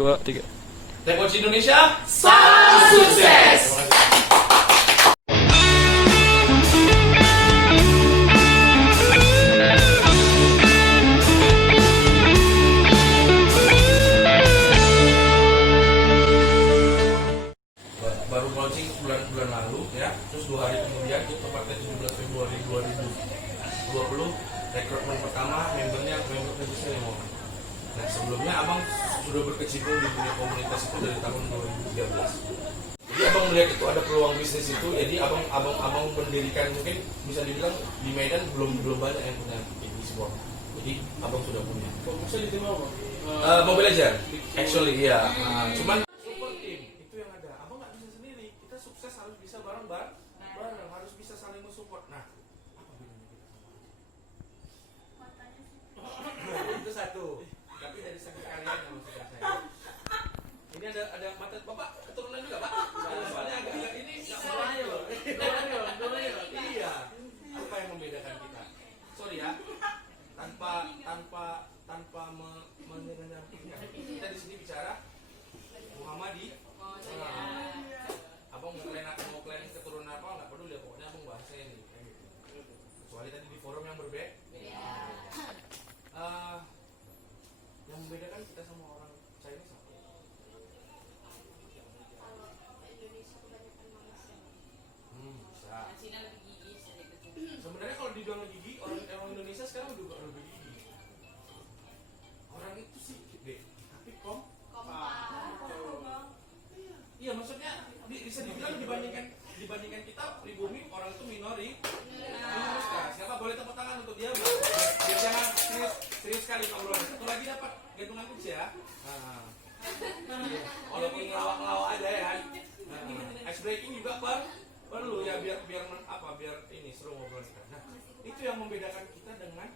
2, 3. Tepoci Indonesia, Salam sukses! baru launching bulan lalu ya, terus 2 hari kemudian itu tepatnya 17 Februari 2020 rekrutmen pertama member Tepoci Lemon. Nah sebelumnya abang sudah berkecimpung di dunia komunitas itu dari tahun 2013. Jadi abang melihat itu ada peluang bisnis itu, jadi abang mendirikan, mungkin bisa dibilang di Medan belum banyak yang punya ini sport. Jadi abang sudah punya. Fokusnya di tim apa? Mobile Legends, actually iya. Cuman support team itu yang ada. Abang nggak bisa sendiri. Kita sukses harus bisa bareng, harus bisa saling mensupport. Nah, apa bedanya kita sama? Itu satu. Tapi dari segi karyanya maksudnya saya. Ini ada mata bapak keturunan juga pak. Soalnya agak ini nggak mulai loh. Iya. Apa yang membedakan kita? Sorry ya. Tanpa menyenangkan. Kita di sini bicara Muhammadi. Abang mau klaim keturunan apa nggak peduli, pokoknya abang bahasa ini. Kecuali tadi di forum yang berbeda. Yang membedakan kita sama orang Chinese apa? Bisa. Sebenarnya kalau dibilang gigi, orang Indonesia sekarang juga lebih gigi. Orang itu sih deh, tapi iya maksudnya bisa dibilang dibandingkan kita pribumi, orang itu minoritas. Siapa boleh tepuk tangan untuk dia? Biar jangan serius sekali ngomongin. Satu lagi dapat gantungan kunci ya. Walaupun ngelawak-ngelawak aja ya kan. Ice breaking juga perlu ya biar ini seru ngobrol kita. Nah, itu yang membedakan kita dengan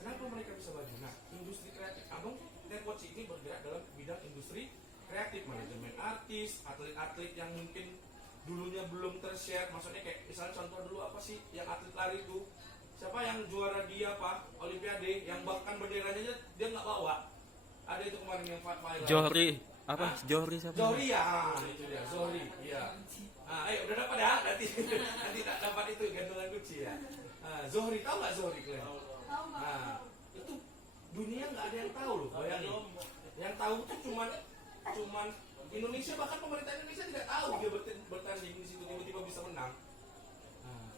kenapa mereka bisa baju. Nah, industri kreatif. Abang Tepoci ini bergerak dalam bidang industri kreatif, manajemen artis, atlet-atlet yang mungkin dulunya belum tershare. Maksudnya kayak misalnya contoh dulu apa sih yang atlet lari itu? Siapa yang juara dia apa? Olimpiade yang bahkan benderanya dia nggak bawa. Ada itu kemarin yang viral. Johri. Apa? Johri siapa? Zohri ya, itu dia. Zohri, iya. Ayo udah dapat ya? Nanti tak dapat itu gantungan kunci ya. Zohri, tahu nggak Zohri kalian? Itu dunia nggak ada yang tahu loh, bayangin. Yang tahu tuh cuman Indonesia, bahkan pemerintah Indonesia tidak tahu dia bertanding di situ tiba-tiba bisa menang.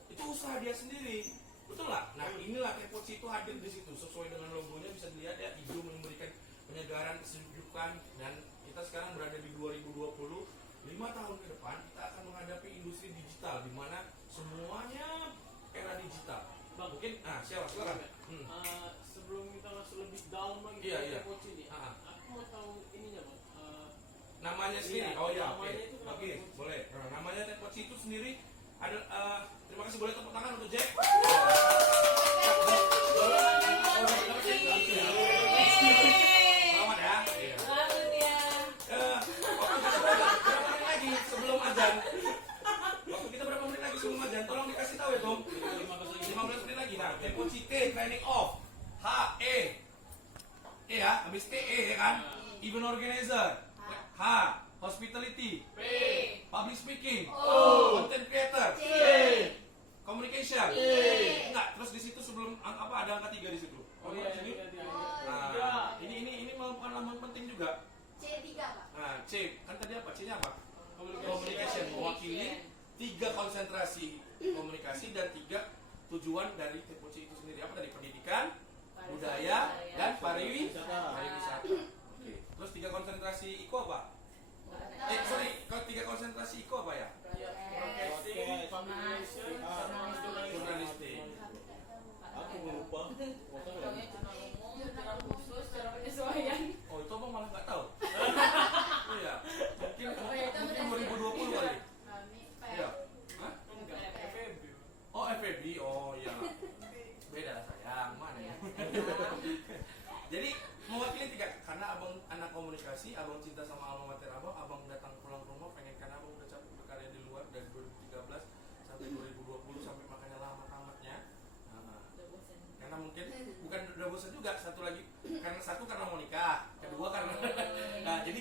Itu usaha dia sendiri, betul nggak? Nah inilah Tepoci itu hadir di situ sesuai dengan logonya, bisa dilihat ya, hijau memberikan penyegaran, kesejukan, dan kita sekarang berada di 2020. 5 tahun ke depan kita akan menghadapi industri digital di mana semuanya era digital. Bang, Mungkin silakan. sebelum kita masuk lebih dalam lagi Iya. Tepoci ini, aku mau tahu ininya bang. Namanya sendiri. Iya, Oh ya, oke. namanya itu kenapa Oke, Tepoci? boleh. Namanya Tepoci itu sendiri ada terima kasih, boleh tepuk tangan untuk Jack. Selamat ya. Iya. Waktu kita berapa menit lagi sebelum azan? Tolong dikasih tahu ya, Tom. 15 menit lagi. Nah, Tepoci T training off. Ya, habis TE ya kan? Event organizer. Hospitality. Public speaking. Content creator. Communication. Enggak, terus di situ sebelum apa ada angka 3 di situ. Oh iya, Sini. iya. Ini merupakan lambang penting juga. C3 Pak. Nah, C, kan tadi apa? C-nya apa? Communication, mewakili 3 konsentrasi komunikasi dan 3 tujuan dari Tepoci itu sendiri. Apa tadi? Pendidikan, budaya, dan pariwisata. Oke. Terus 3 konsentrasi IKO apa? Kalau 3 konsentrasi IKO apa ya? Broadcasting, communication, sama Jurnalistik. Aku lupa. Oh, itu abang malah nggak tahu. Oh ya, mungkin 2020 kali. Iya. Hah? FEB. Oh, FEB. Oh iya. Beda sayang, mana ya? Jadi mewakili 3, karena abang anak komunikasi, abang cinta sama alma mater abang datang pulang ke rumah pengen, karena abang udah capek berkarya di luar dari 2013 sampai 2020 sampai makanya lama tamatnya. Karena mungkin bukan udah bosan juga, karena mau nikah, kedua karena nah jadi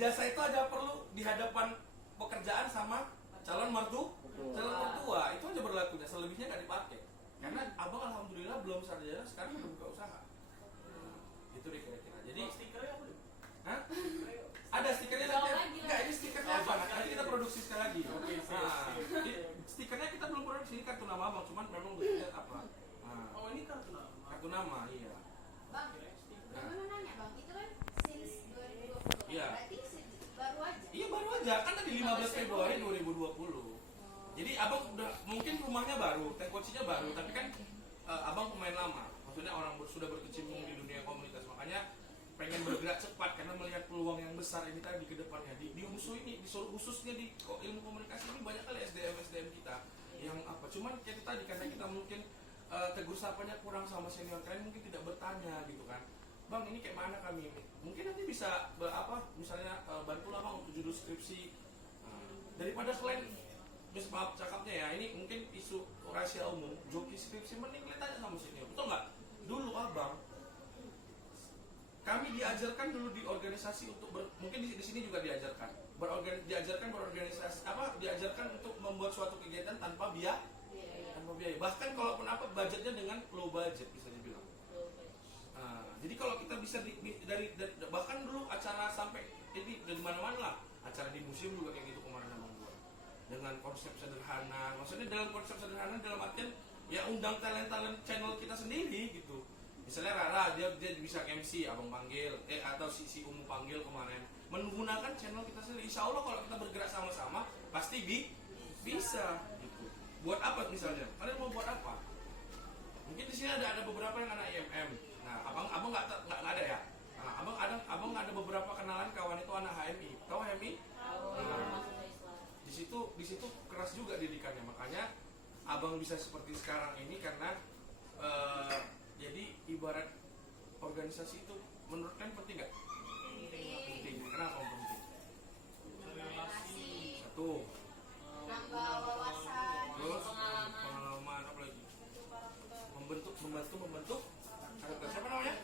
ijazah itu ada perlu di hadapan pekerjaan sama calon mertua itu aja berlakunya, selebihnya nggak dipakai. Karena abang alhamdulillah belum sarjana, sekarang udah buka usaha. Itu deh kira-kira. Jadi Stikernya apa? hah? Ada stikernya Jauh nanti. lagi Enggak, lah. ini stikernya apa? Nanti kita produksi sekali lagi. Oke, siap, Nah, siap. ini stikernya kita belum produksi, ini kartu nama abang, cuman memang bentuknya apa? Nah, Oh, ini kartu nama. kartu nama, iya. Bang, Bang mau nanya bang, itu kan since 2020 Iya. berarti baru aja. Iya baru aja, kan tadi 15 Februari 2020. Jadi abang udah mungkin rumahnya baru, tekocinya baru, tapi kan abang pemain lama. Maksudnya orang sudah berkecimpung di dunia komunitas, makanya pengen bergerak cepat karena melihat peluang yang besar ini tadi ke depannya. Di UNSU ini, khususnya di ilmu komunikasi ini banyak kali SDM kita yang apa. Cuman kayak tadi karena kita mungkin tegur sapanya kurang sama senior kalian, mungkin tidak bertanya gitu kan. Bang, ini kayak mana kami? Mungkin nanti bisa misalnya bantulah bang untuk judul skripsi. Daripada kalian maaf cakapnya ya, ini mungkin isu rahasia umum, joki skripsi, mending kalian tanya sama senior, betul nggak? Dulu abang, kami diajarkan dulu di organisasi untuk mungkin di sini juga diajarkan diajarkan untuk membuat suatu kegiatan tanpa biaya, bahkan kalaupun apa budgetnya dengan low budget bisa dibilang. Jadi kalau kita bisa dari bahkan dulu acara sampai jadi dari mana-mana lah, acara di museum juga kayak gitu kemarin abang buat dengan konsep sederhana. Maksudnya dalam konsep sederhana dalam artian ya undang talent channel kita sendiri gitu. Misalnya Rara dia bisa MC abang panggil atau si Umu panggil kemarin menggunakan channel kita sendiri. Insya Allah kalau kita bergerak sama-sama pasti bisa gitu. Buat apa misalnya? Kalian mau buat apa? Mungkin di sini ada beberapa yang anak IMM. Nah, abang nggak ada ya. Nah, abang ada beberapa kenalan kawan itu anak HMI. Tahu HMI? Nah, di situ keras juga didikannya. Makanya abang bisa seperti sekarang ini karena jadi ibarat organisasi itu menurut kalian penting nggak? Penting. Kenapa penting? Relasi, Satu. nambah wawasan, Terus pengalaman. pengalaman apa lagi? Membantu. Ada siapa namanya?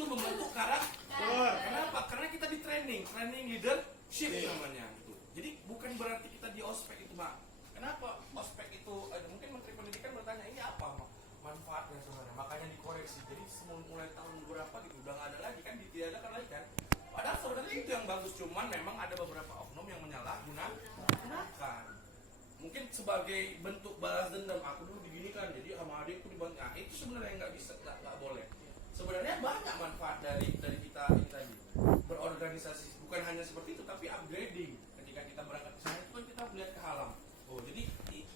Membantu karakter. Kenapa? Karena kita di training leadership namanya gitu. Jadi bukan berarti kita di ospek itu, Pak. Kenapa ospek itu mungkin Menteri Pendidikan bertanya ini apa manfaatnya sebenarnya, makanya dikoreksi. Jadi mulai tahun berapa gitu udah nggak ada lagi kan, ditiadakan lagi kan. Padahal sebenarnya itu yang bagus, cuman memang ada beberapa oknum yang menyalahgunakan. Mungkin sebagai bentuk balas dendam, aku dulu diginikan, jadi sama adikku dibantu. Nah, itu sebenarnya nggak bisa, nggak boleh. Sebenarnya banyak manfaat dari kita ini tadi berorganisasi, bukan hanya seperti itu, tapi upgrading. Ketika kita berangkat ke sana itu kan kita melihat ke alam. Oh, jadi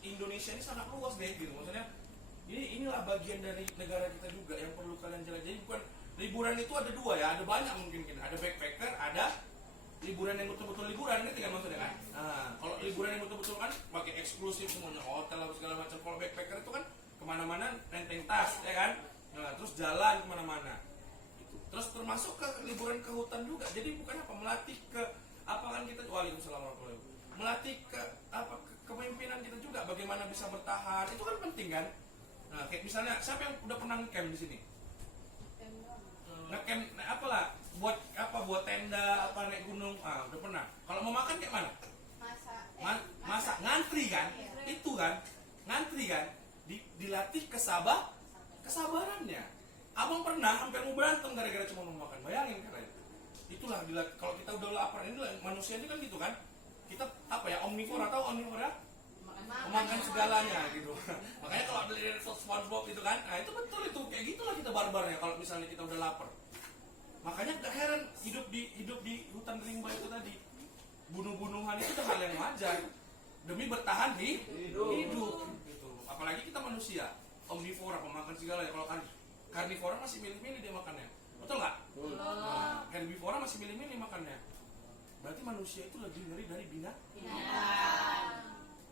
Indonesia ini sangat luas deh gitu. Maksudnya inilah bagian dari negara kita juga yang perlu kalian jelajahi. Bukan liburan itu ada dua ya, ada banyak mungkin. Ada backpacker, ada liburan yang betul-betul liburan, ngerti kan maksudnya kan? Nah, kalau liburan yang betul-betul kan pakai eksklusif semuanya, hotel apa segala macam. Kalau backpacker itu kan kemana-mana renteng tas, ya kan? Nah, terus jalan kemana-mana. Gitu. Terus termasuk ke liburan ke hutan juga. Jadi bukan apa melatih ke apa kan kita Waalaikumsalam warahmatullahi wabarakatuh. Melatih ke apa kepemimpinan kita juga, bagaimana bisa bertahan. Itu kan penting kan? Nah, kayak misalnya siapa yang udah pernah ngecamp di sini? Ngecamp apalah? Buat tenda, apa naik gunung, udah pernah. Kalau mau makan kayak mana? Masak, ngantri kan? Iya. Itu kan, ngantri kan? Dilatih kesabarannya. Abang pernah hampir mau berantem gara-gara cuma mau makan. Bayangin kan? Itulah kalau kita udah lapar, ini manusia ini kan gitu kan? Kita apa ya, omnivora, tahu omnivora? Memakan segalanya gitu. Makanya kalau ada lihat SpongeBob itu kan, nah itu betul itu kayak gitulah kita barbarnya kalau misalnya kita udah lapar. Makanya gak heran hidup di hutan rimba itu tadi, bunuh-bunuhan itu udah hal yang wajar demi bertahan hidup gitu. Apalagi kita manusia omnivora, pemakan segalanya. Kalau karnivora masih milih-milih dia makannya, betul nggak? Nah, herbivora masih milih-milih makannya. Berarti manusia itu lebih ngeri dari binatang.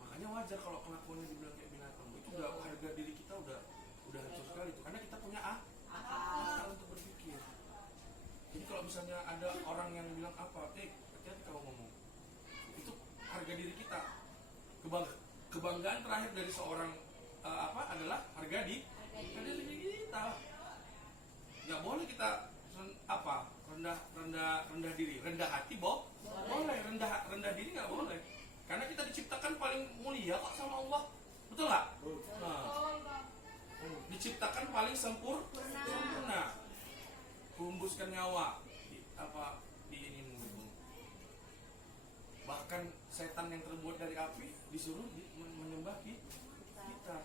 Makanya wajar kalau kelakuannya dibilang kayak binatang. Itu udah harga diri kita udah hancur sekali itu, karena kita punya akal untuk berpikir. Jadi kalau misalnya ada orang yang bilang apa, hati-hati kalau ngomong. Itu harga diri kita, kebanggaan terakhir dari seorang adalah harga diri kita. Nggak boleh kita rendah diri, rendah hati boleh, rendah diri nggak boleh. Karena kita diciptakan paling mulia kok sama Allah, betul nggak? Nah, diciptakan paling sempurna, kuhembuskan nyawa di ini. Bahkan setan yang terbuat dari api disuruh menyembah kita,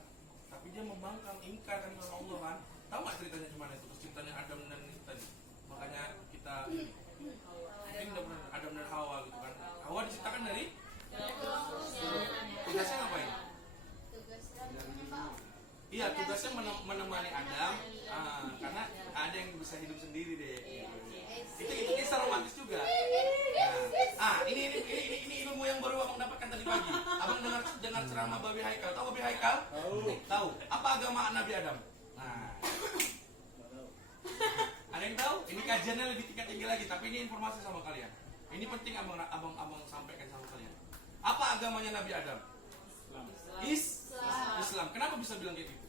tapi dia membangkang, ingkar kan sama Allah kan. Tahu nggak ceritanya gimana itu? Ceritanya Adam dan tadi. Makanya kita mungkin udah pernah Adam dan Hawa gitu kan. Hawa diciptakan dari tugasnya ngapain? Iya, tugasnya menemani Adam, karena ada yang bisa hidup sendiri deh. Itu kisah romantis juga. Ini ilmu yang baru abang dapatkan tadi pagi. Abang dengar ceramah Babi Haikal. Tahu Babi Haikal? Tahu. Apa agama Nabi Adam? Nah, ada yang tahu? Ini kajiannya lebih tinggi lagi, tapi ini informasi sama kalian. Ini penting abang sampaikan sama kalian. Apa agamanya Nabi Adam? Islam. Kenapa bisa bilang kayak gitu?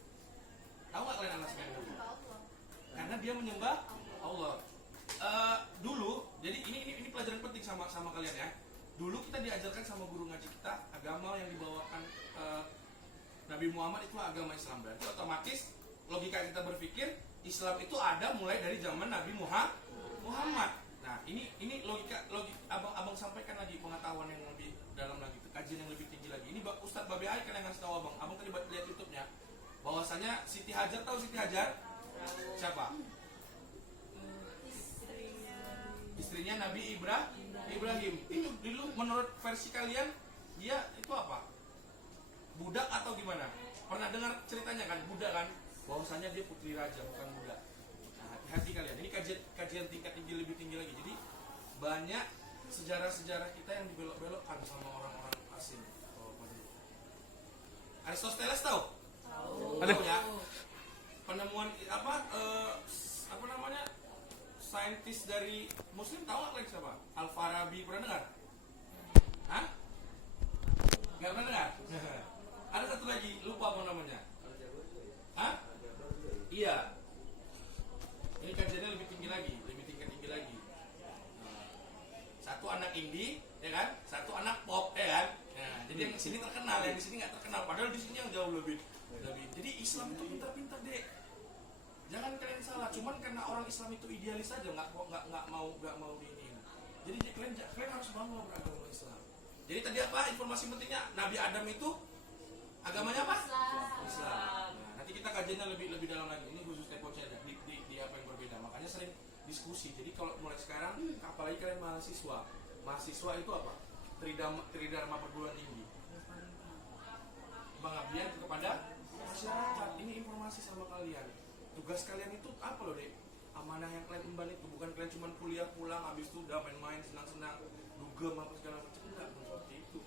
Tahu nggak kalian alasannya? Karena dia menyembah Allah. Dulu, jadi ini pelajaran penting sama kalian ya. Dulu kita diajarkan sama guru ngaji kita, agama yang dibawakan Nabi Muhammad itu agama Islam. Berarti otomatis logika kita berpikir Islam itu ada mulai dari zaman Nabi Muhammad. Nah, ini logika abang sampaikan lagi pengetahuan yang lebih dalam lagi, kajian yang lebih tinggi lagi. Ini Ustadz Babi Haikal yang ngasih tahu abang tadi lihat YouTube-nya. Bahwasanya Siti Hajar, tahu Siti Hajar? Siapa? Istrinya Nabi Ibrahim. Itu dulu menurut versi kalian dia itu apa? Budak atau gimana? Pernah dengar ceritanya kan? Budak kan? Bahwasanya dia putri raja bukan budak. Nah, hati-hati kalian. Ini kajian tingkat tinggi lebih tinggi lagi. Jadi banyak sejarah-sejarah kita yang dibelok-belokkan sama orang-orang asing. Aristoteles tahu? Tahu ya? Penemuan apa namanya? Saintis dari Muslim tahu nggak kalian siapa? Al-Farabi, pernah dengar? Hah? Nggak pernah dengar? Ada satu lagi, lupa apa namanya? Hah? Iya. Ini kajiannya lebih tinggi lagi. Satu anak indie, ya kan? Satu anak pop, ya kan? Nah, jadi yang di sini terkenal, yang di sini nggak terkenal. Padahal di sini yang jauh lebih. Jadi Islam itu pintar-pintar deh. Jangan kalian salah, cuman karena orang Islam itu idealis saja, nggak mau diinin. Jadi kalian harus bangga beragama Islam. Jadi tadi apa informasi pentingnya? Nabi Adam itu agamanya apa? Islam. Nah, nanti kita kajiannya lebih dalam lagi. Ini khusus teponya di apa yang berbeda. Makanya sering diskusi. Jadi kalau mulai sekarang, apalagi kalian mahasiswa itu apa? Tridharma perguruan tinggi. Pengabdian kepada masyarakat. Ini informasi sama kalian. Tugas kalian itu apa loh dek? Amanah yang kalian emban itu bukan kalian cuma kuliah pulang habis itu udah main-main senang-senang dugem apa segala macam, enggak seperti itu.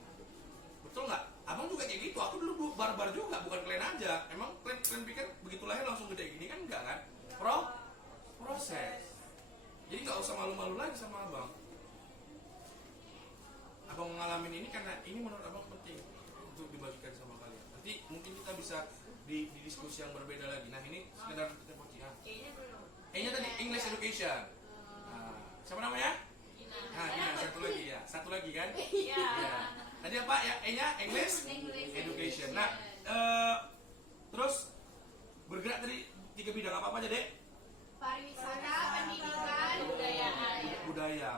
Betul nggak? Abang juga kayak gitu. Aku dulu barbar juga, bukan kalian aja. Emang kalian pikir begitu lahir langsung gede gini kan? Enggak kan? Proses. Jadi nggak usah malu-malu lagi sama abang. Abang mengalami ini karena ini menurut abang penting untuk dibagikan sama kalian. Nanti mungkin kita bisa di diskusi yang berbeda lagi. Nah ini sekedar kita pocian. E-nya tadi English Education. Nah, siapa namanya? Nah, Gina, satu lagi kan? Iya. Tadi apa ya? E-nya English Education. Nah, terus bergerak dari 3 bidang apa aja dek? Pariwisata, pendidikan, budaya.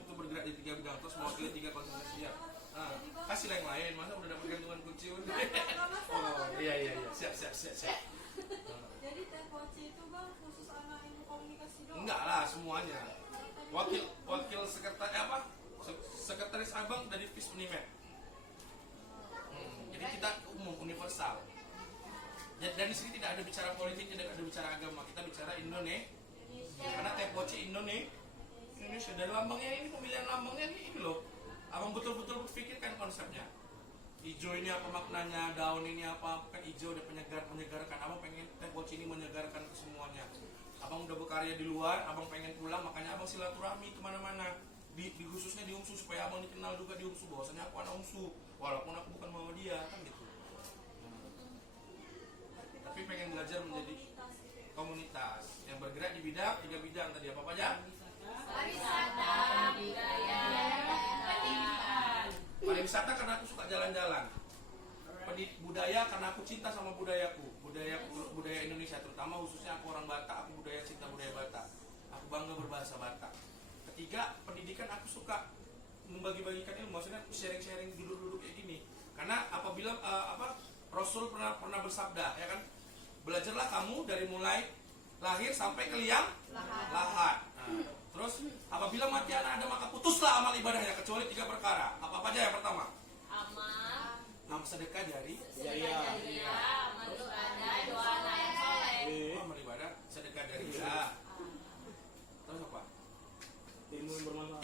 Itu bergerak di 3 bidang. Terus mewakili 3 konsentrasi ya. Kasih yang lain, masa udah dapat gantungan kunci udah. Oh iya. Siap. Jadi Tepoci itu bang khusus anak ilmu komunikasi doang? Enggak lah, semuanya. Wakil sekretaris abang dari FIS Unimed. Jadi kita umum universal. Dan di sini tidak ada bicara politik, tidak ada bicara agama. Kita bicara Indonesia. Karena Tepoci Indonesia. Dan lambangnya ini, pemilihan lambangnya ini loh. Abang betul-betul pikirkan konsepnya. Hijau ini apa maknanya, daun ini apa, kan hijau udah menyegarkan. Abang pengen Tepoci ini menyegarkan ke semuanya. Abang udah berkarya di luar, abang pengen pulang, makanya abang silaturahmi kemana-mana. Di khususnya di UMSU supaya abang dikenal juga di UMSU bahwasanya aku anak UMSU, walaupun aku bukan Muhammadiyah kan gitu. belajar menjadi komunitas yang bergerak di bidang 3 bidang tadi apa aja? Pariwisata, budaya, pendidikan. Pariwisata karena aku suka jalan-jalan. Budaya karena aku cinta sama budayaku, budaya Indonesia, terutama khususnya aku orang Batak, aku cinta budaya Batak. Aku bangga berbahasa Batak. Ketiga, pendidikan aku suka membagi-bagikan ilmu, maksudnya sharing-sharing duduk-duduk kayak gini. Karena apabila Rasul pernah bersabda, ya kan, belajarlah kamu dari mulai lahir sampai ke liang lahat. Nah, terus apabila mati anak Adam maka putuslah amal ibadahnya kecuali 3 perkara. Apa aja yang pertama? Amal sedekah jari, Amal ibadah, doa anak yang soleh. amal ibadah, sedekah jariah. Terus apa?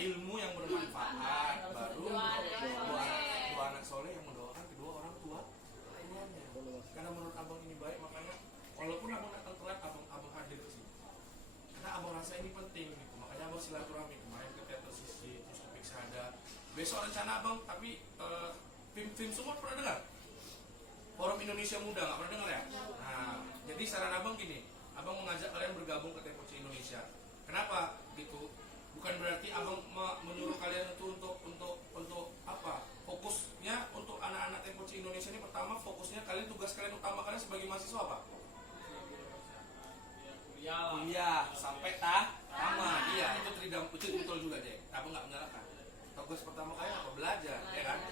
Ilmu yang bermanfaat, baru dua anak soleh yang mendoakan kedua orang tua. Karena menurut abang ini baik, makanya walaupun abang datang telat, abang hadir ke sini. Karena abang rasa ini penting, gitu. Makanya abang silaturahmi kemarin ke teater Sisi, terus ke Piksada. Besok rencana abang, tapi film semua pernah dengar? Forum Indonesia Muda nggak pernah dengar ya? Nah, jadi saran abang gini, abang mengajak kalian bergabung ke TPC Indonesia. Kenapa? Gitu. Bukan berarti abang menyuruh kalian itu untuk apa? Fokusnya untuk anak-anak TPC Indonesia ini pertama fokusnya kalian, tugas kalian utama kalian sebagai mahasiswa apa? Kuliah sampai tamat. Iya, itu betul juga deh. Abang nggak menyalahkan. Tugas pertama kalian apa? Belajar, ya kan?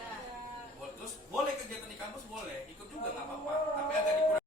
Terus boleh kegiatan di kampus boleh, ikut juga nggak apa-apa. Tapi agak dikurangi.